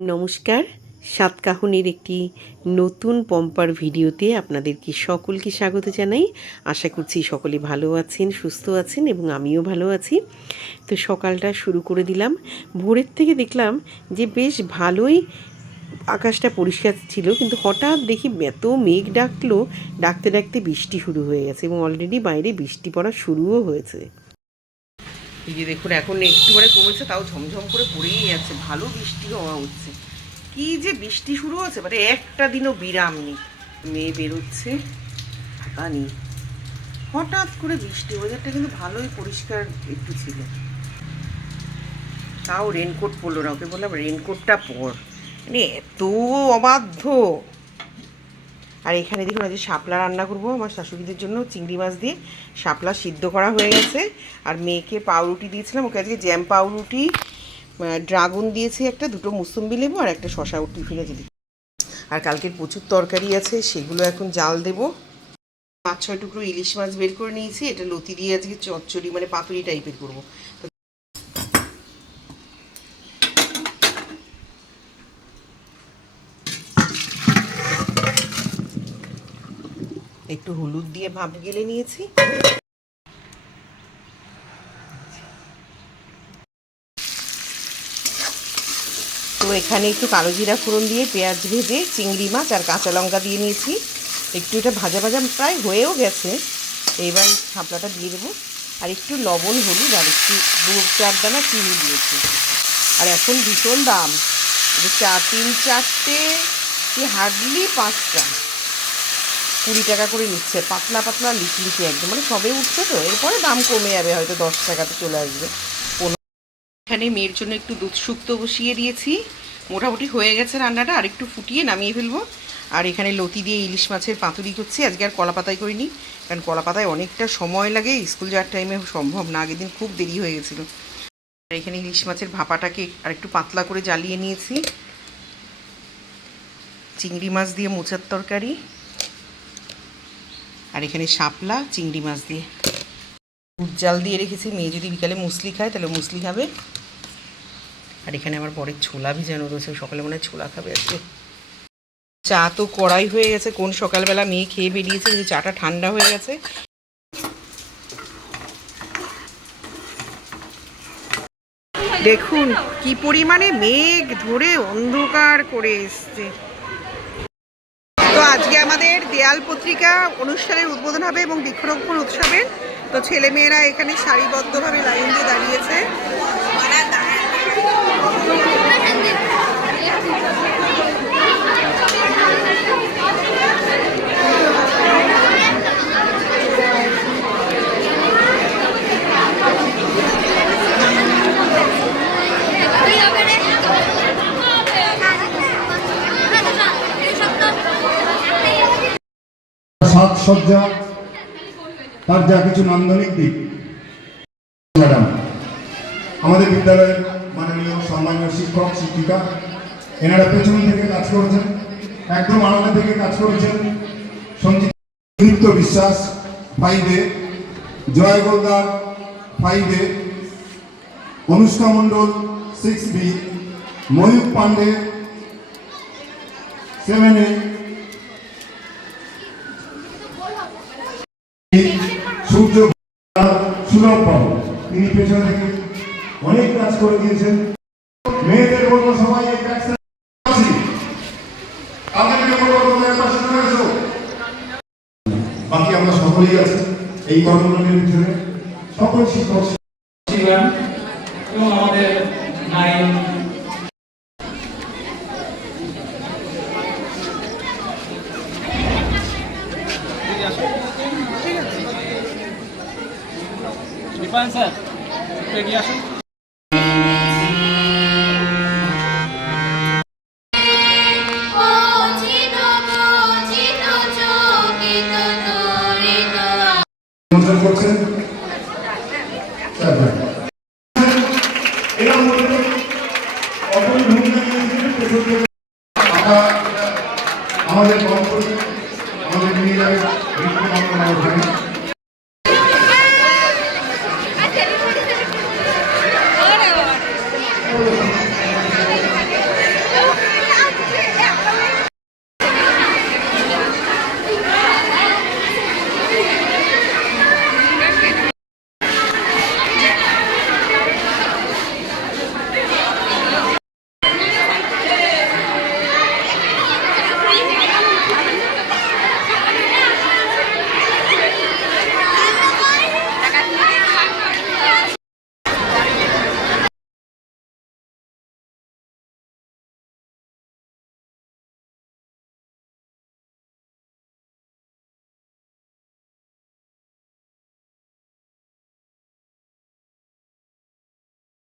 নমস্কার। সাতকাহনের একটি নতুন পম্পার ভিডিওতে আপনাদেরকে সকলকে স্বাগত জানাই। আশা করছি সকলে ভালো আছেন, সুস্থ আছেন এবং আমিও ভালো আছি। তো সকালটা শুরু করে দিলাম। ভোরের থেকে দেখলাম যে বেশ ভালোই আকাশটা পরিষ্কার ছিল, কিন্তু হঠাৎ দেখি এত মেঘ ডাকলো, ডাকতে ডাকতে বৃষ্টি শুরু হয়ে গেছে এবং অলরেডি বাইরে বৃষ্টি পড়া শুরুও হয়েছে। এই যে দেখুন, এখন একটু মানে কমেছে, তাও ঝমঝম করে পড়েই যাচ্ছে। ভালো বৃষ্টি হওয়া হচ্ছে কি যে বৃষ্টি শুরু হচ্ছে মানে একটা দিনও বিরাম নেই। মেয়ে বেরোচ্ছে, ফাঁকা নেই। হঠাৎ করে বৃষ্টি ওয়েদারটা কিন্তু ভালোই পরিষ্কার একটু ছিল। তাও রেনকোট পরলো না, ওকে বললাম রেনকোটটা পর। মানে এত অবাধ্য। আর এখানে দেখুন আজকে শাপলা রান্না করব আমার শাশুড়িদের জন্য, চিংড়ি মাছ দিয়ে। শাপলা সিদ্ধ করা হয়ে গেছে। আর মেয়েকে পাউরুটি দিয়েছিলাম, ওকে আজকে জ্যাম পাউরুটি ড্রাগন দিয়েছি একটা, দুটো মুসুম্বি লেবু আর একটা শশা টিফিনে দিলি আর কালকের প্রচুর তরকারি আছে, সেগুলো এখন জাল দেবো। পাঁচ ছয় টুকরো ইলিশ মাছ বের করে নিয়েছি, এটা লতি দিয়ে আজকে চচ্চড়ি মানে পাতুরি টাইপের করব তো একটু হলুদ দিয়ে ভাপ গেলে নিয়েছি। তো এখানে একটু কালো জিরা ফোড়ন দিয়ে পেঁয়াজ ভেজে চিংড়ি মাছ আর কাঁচা লঙ্কা দিয়ে নিয়েছি। একটু এটা ভাজা ভাজা প্রায় হয়েও গেছে। এবার শাপলাটা দিয়ে দেবো। আর একটু লবণ, হলুদ আর একটু দু চার দানা চিনি দিয়েছি। আর এখন ভীষণ দাম। চার তিন চারটে, কি হার্ডলি পাঁচটা। কুড়ি টাকা করে নিচ্ছে, পাতলা পাতলা লিচি একদম মানে সবে উঠছে তো, এরপরে দাম কমে যাবে হয়তো দশ টাকাতে চলে আসবে। এখানে মেয়ের জন্য একটু দুধ শুক্তো বসিয়ে দিয়েছি, মোটামুটি হয়ে গেছে রান্নাটা, আর একটু ফুটিয়ে নামিয়ে ফেলব। আর এখানে লতি দিয়ে ইলিশ মাছের পাতুরি করছি, আজকে আর কলা পাতায় করিনি, কারণ কলা পাতায় অনেকটা সময় লাগে, স্কুল যাওয়ার টাইমে সম্ভব না, আগের দিন খুব দেরি হয়ে গেছিল। আর এখানে ইলিশ মাছের ভাপাটাকে আর একটু পাতলা করে জ্বালিয়ে নিয়েছি। চিংড়ি মাছ দিয়ে মোচার তরকারি। আর এখানে শাপলা, চিংড়ি মাছ দিয়ে। দুধ জাল দিয়ে রেখেছি, মেয়ে যদি বিকালে মুসলি খায়, তাহলে মুসলি খাবে। আর এখানে আমার বরের ছোলা ভিজানো রয়েছে, সকালে মনে হয় ছোলা খাবে আজকে। চা তো কড়াই হয়ে গেছে, কোন সকালবেলা মেয়ে খেয়ে বেরিয়েছে, কিন্তু চাটা ঠান্ডা হয়ে গেছে। দেখুন, কি পরিমাণে মেঘ ধরে অন্ধকার করে এসছে। আজকে আমাদের দেয়াল পত্রিকা অনুষ্ঠানের উদ্বোধন হবে এবং বৃক্ষরোপণ উৎসবের। তো ছেলেমেয়েরা এখানে সারিবদ্ধভাবে লাইন দিয়ে দাঁড়িয়েছে। সাজসজ্জা তার যা কিছু নান্দনিক দিক। ম্যাডাম, আমাদের বিদ্যালয়ের মাননীয় সম্মানীয় শিক্ষক, শিক্ষিকা, এনারা পেছন থেকে কাজ করেছেন, একদম আলাদা থেকে কাজ করেছেন। সঞ্জিত বিশ্বাস ফাইভে জয় গোলদার ফাইভে অনুষ্কা মণ্ডল সিক্স বি ময়ূক পান্ডে সেভেনে সূর্য সুলভ তিনি পেছনে থেকে অনেক কাজ করে দিয়েছেন। মেয়েদের বলব সবাই বাকি আমরা সকলেই আছি এই কর্মকাণ্ডের ভিতরে। সকল শিক্ষক আমাদের নাইন আমরা আমাদের কম আমাদের নিয়ে যাবে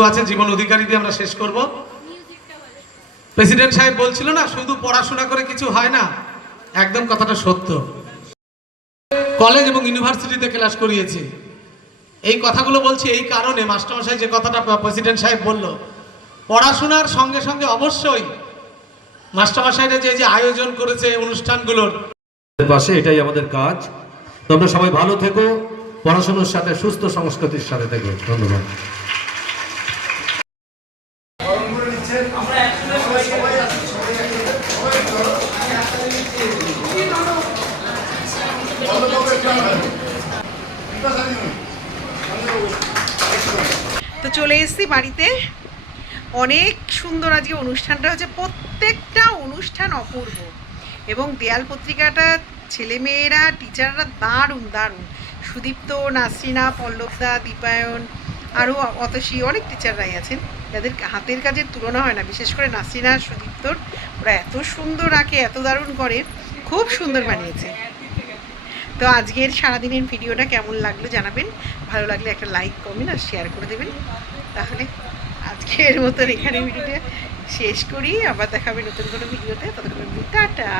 আছে, জীবন অধিকারী দিয়ে আমরা শেষ করব। প্রেসিডেন্ট সাহেব বলছিল না, শুধু পড়াশোনা করে কিছু হয় না, একদম কথাটা সত্য। কলেজ এবং ইউনিভার্সিটিতে ক্লাস করিয়েছি। এই কথাগুলো বলছি এই কারণে মাস্টারমশাই যে কথাটা প্রেসিডেন্ট সাহেব বলল, পড়াশোনার সঙ্গে সঙ্গে অবশ্যই মাস্টারমশাইরা যে যে আয়োজন করেছে অনুষ্ঠানগুলোর পাশে এটাই আমাদের কাজ। তোমরা সবাই ভালো থেকো, পড়াশোনার সাথে সুস্থ সংস্কৃতির সাথে থেকো। ধন্যবাদ। চলে এসেছি বাড়িতে। অনেক সুন্দর আজকে অনুষ্ঠানটা হচ্ছে, প্রত্যেকটা অনুষ্ঠান অপূর্ব। এবং দেয়াল পত্রিকাটা, ছেলেমেয়েরা, টিচাররা দারুণ দারুণ। সুদীপ্ত, নাসরিনা, পল্লবদা, দীপায়ন, আরও অতসী অনেক টিচাররাই আছেন। যাদের হাতের কাজের তুলনা হয় না, বিশেষ করে নাসরিনা সুদীপ্তর। ওরা এত সুন্দর আঁকে, এত দারুণ করে, খুব সুন্দর বানিয়েছে। তো আজকের সারাদিনের ভিডিওটা কেমন লাগল জানাবেন। ভালো লাগলে একটা লাইক কমেন্ট আর শেয়ার করে দেবেন। তাহলে আজকের মতন এখানে ভিডিওটা শেষ করি। আবার দেখাবে নতুন কোনো ভিডিওতে। ততক্ষণ টাটা।